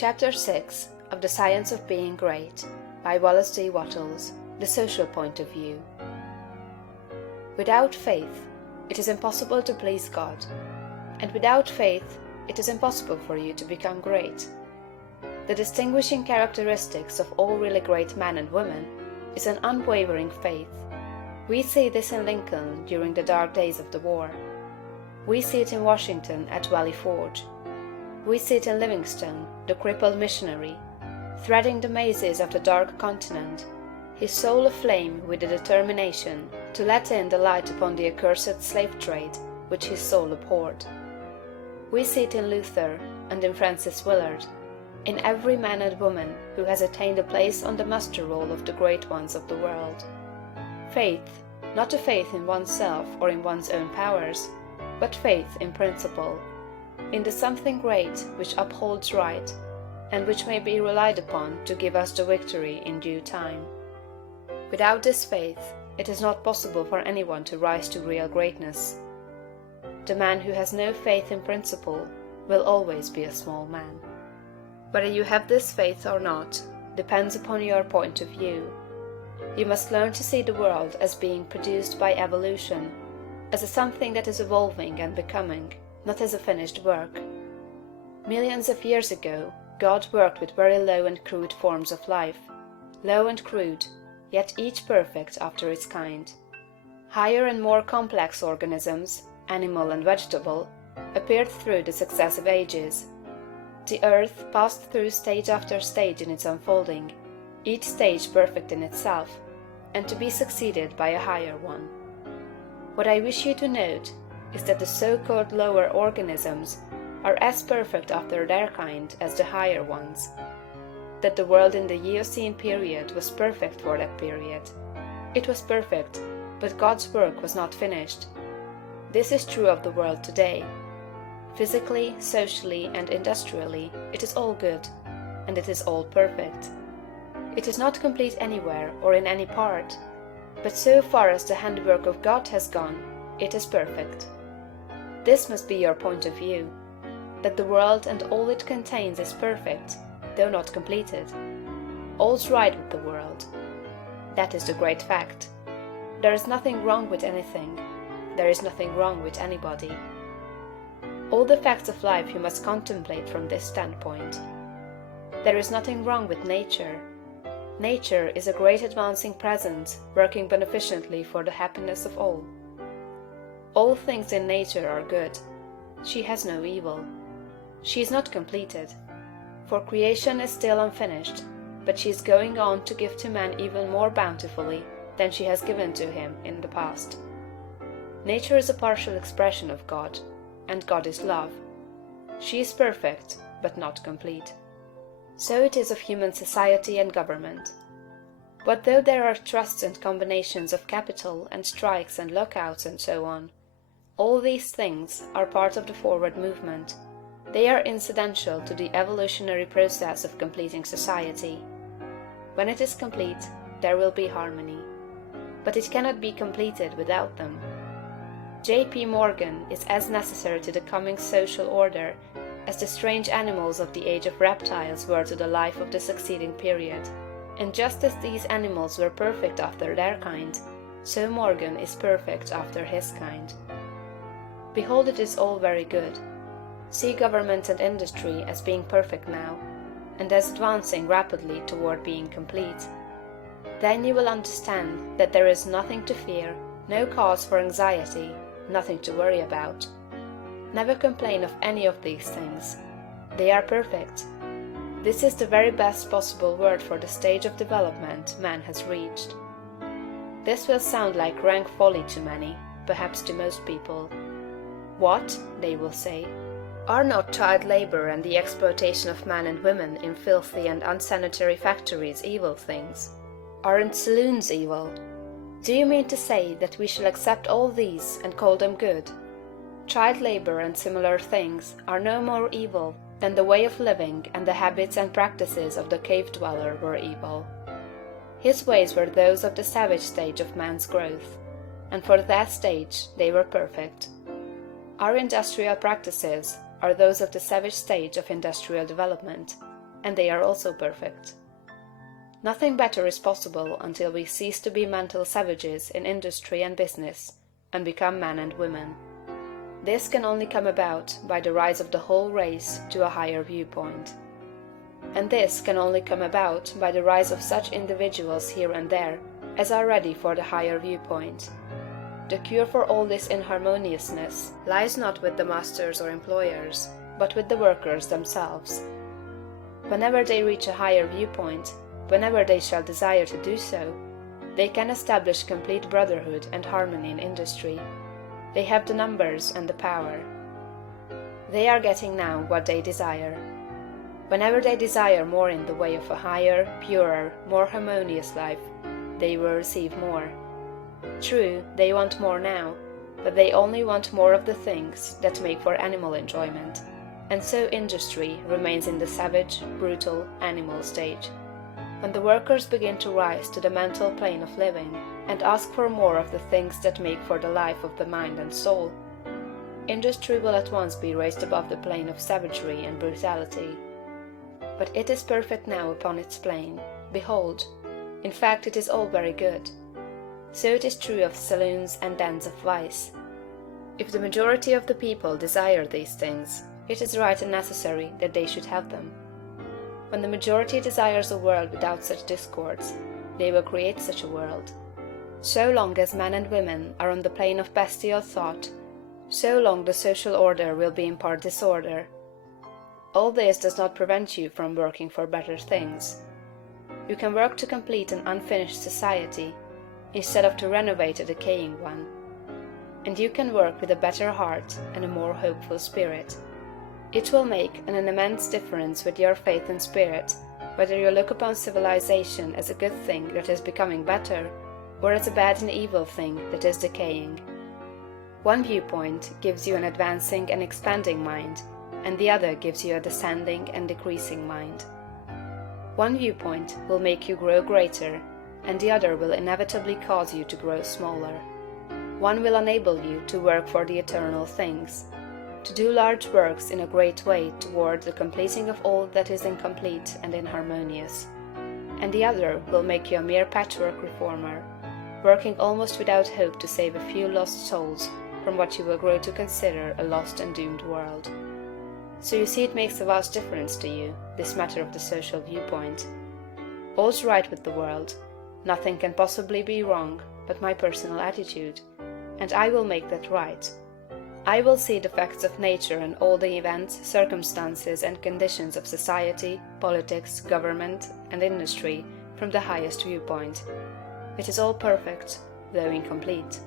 Chapter 6 of The Science of Being Great by Wallace D. Wattles, The Social Point of View. Without faith, it is impossible to please God, and without faith, it is impossible for you to become great. The distinguishing characteristics of all really great men and women is an unwavering faith. We see this in Lincoln during the dark days of the war. We see it in Washington at Valley Forge. We see it in Livingstone, the crippled missionary, threading the mazes of the dark continent, his soul aflame with the determination to let in the light upon the accursed slave trade which his soul abhorred. We see it in Luther and in Francis Willard, in every man and woman who has attained a place on the muster roll of the great ones of the world. Faith, not a faith in oneself or in one's own powers, but faith in principle, in the something great which upholds right, and which may be relied upon to give us the victory in due time. Without this faith, it is not possible for anyone to rise to real greatness. The man who has no faith in principle will always be a small man. Whether you have this faith or not depends upon your point of view. You must learn to see the world as being produced by evolution, as a something that is evolving and becoming, not as a finished work. Millions of years ago, God worked with very low and crude forms of life, low and crude, yet each perfect after its kind. Higher and more complex organisms, animal and vegetable, appeared through the successive ages. The earth passed through stage after stage in its unfolding, each stage perfect in itself, and to be succeeded by a higher one. What I wish you to note is that the so-called lower organisms are as perfect after their kind as the higher ones. That the world in the Eocene period was perfect for that period. It was perfect, but God's work was not finished. This is true of the world today. Physically, socially, and industrially, it is all good, and it is all perfect. It is not complete anywhere or in any part, but so far as the handiwork of God has gone, it is perfect. This must be your point of view, that the world and all it contains is perfect, though not completed. All's right with the world. That is the great fact. There is nothing wrong with anything. There is nothing wrong with anybody. All the facts of life you must contemplate from this standpoint. There is nothing wrong with nature. Nature is a great advancing presence, working beneficently for the happiness of all. All things in nature are good. She has no evil. She is not completed, for creation is still unfinished, but she is going on to give to man even more bountifully than she has given to him in the past. Nature is a partial expression of God, and God is love. She is perfect, but not complete. So it is of human society and government. But though there are trusts and combinations of capital and strikes and lockouts and so on, all these things are part of the forward movement. They are incidental to the evolutionary process of completing society. When it is complete, there will be harmony. But it cannot be completed without them. J.P. Morgan is as necessary to the coming social order as the strange animals of the age of reptiles were to the life of the succeeding period. And just as these animals were perfect after their kind, so Morgan is perfect after his kind. Behold, it is all very good. See government and industry as being perfect now, and as advancing rapidly toward being complete. Then you will understand that there is nothing to fear, no cause for anxiety, nothing to worry about. Never complain of any of these things. They are perfect. This is the very best possible word for the stage of development man has reached. This will sound like rank folly to many, perhaps to most people. What, they will say, are not child labor and the exploitation of men and women in filthy and unsanitary factories evil things? Aren't saloons evil? Do you mean to say that we shall accept all these and call them good? Child labor and similar things are no more evil than the way of living and the habits and practices of the cave dweller were evil. His ways were those of the savage stage of man's growth, and for that stage they were perfect. Our industrial practices are those of the savage stage of industrial development. and they are also perfect. Nothing better is possible until we cease to be mental savages in industry and business, and become men and women. This can only come about by the rise of the whole race to a higher viewpoint. And this can only come about by the rise of such individuals here and there as are ready for the higher viewpoint. The cure for all this inharmoniousness lies not with the masters or employers, but with the workers themselves. Whenever they reach a higher viewpoint, whenever they shall desire to do so, they can establish complete brotherhood and harmony in industry. They have the numbers and the power. They are getting now what they desire. Whenever they desire more in the way of a higher, purer, more harmonious life, they will receive more. True, they want more now, but they only want more of the things that make for animal enjoyment, and so industry remains in the savage, brutal, animal stage. When the workers begin to rise to the mental plane of living, and ask for more of the things that make for the life of the mind and soul, industry will at once be raised above the plane of savagery and brutality. But it is perfect now upon its plane. Behold, in fact it is all very good. So it is true of saloons and dens of vice. If the majority of the people desire these things, it is right and necessary that they should have them. When the majority desires a world without such discords, they will create such a world. So long as men and women are on the plane of bestial thought, so long the social order will be in part disorder. All this does not prevent you from working for better things. You can work to complete an unfinished society, instead of to renovate a decaying one. And you can work with a better heart and a more hopeful spirit. It will make an immense difference with your faith and spirit, whether you look upon civilization as a good thing that is becoming better, or as a bad and evil thing that is decaying. One viewpoint gives you an advancing and expanding mind, and the other gives you a descending and decreasing mind. One viewpoint will make you grow greater, and the other will inevitably cause you to grow smaller. One will enable you to work for the eternal things, to do large works in a great way toward the completing of all that is incomplete and inharmonious, and the other will make you a mere patchwork reformer, working almost without hope to save a few lost souls from what you will grow to consider a lost and doomed world. So you see it makes a vast difference to you, this matter of the social viewpoint. All's right with the world. Nothing can possibly be wrong but my personal attitude, and I will make that right. I will see the facts of nature and all the events, circumstances, and conditions of society, politics, government, and industry from the highest viewpoint. It is all perfect, though incomplete.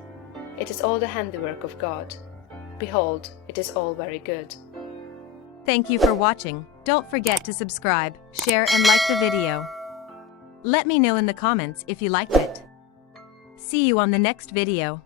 It is all the handiwork of God. Behold, it is all very good. Thank you for watching. Don't forget to subscribe, share, and like the video. Let me know in the comments if you liked it. See you on the next video.